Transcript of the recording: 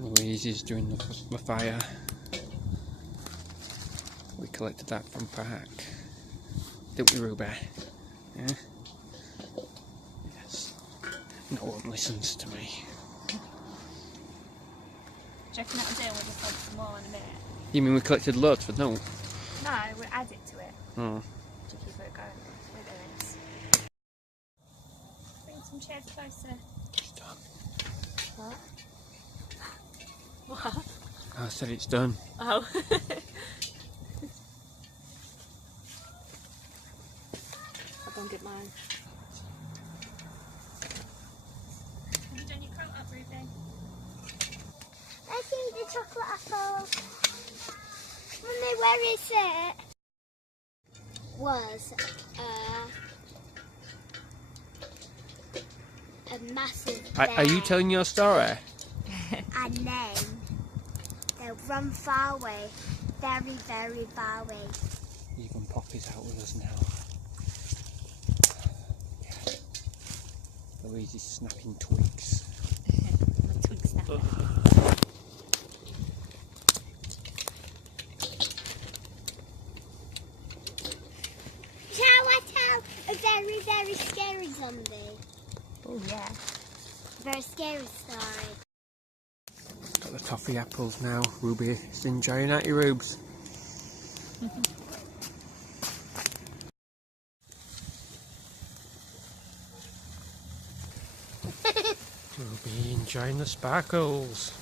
Louise is doing the fire. We collected that from Park. Didn't we, Ruby? Yeah? Yes. No one listens to me. Do you reckon that'll do? We'll just add some more in a minute. You mean we collected loads, but no? No, we'll add it to it. Oh. To keep it going with this. Bring some chairs closer. It's done. What? What? I said it's done. Oh. I'll go and get mine. Have you done your coat up, Ruby? I see the chocolate apple. Mummy, where is it? Was a massive bear. Are you telling your story? And then they'll run far away, very, very far away. Even Poppy's out with us now. Yeah. Louise is snapping twigs. My twig snapper. Shall I tell a very, very scary zombie? Oh yeah. Very scary story. Got the toffee apples now. Ruby is enjoying that, you Rubes. Ruby enjoying the sparkles.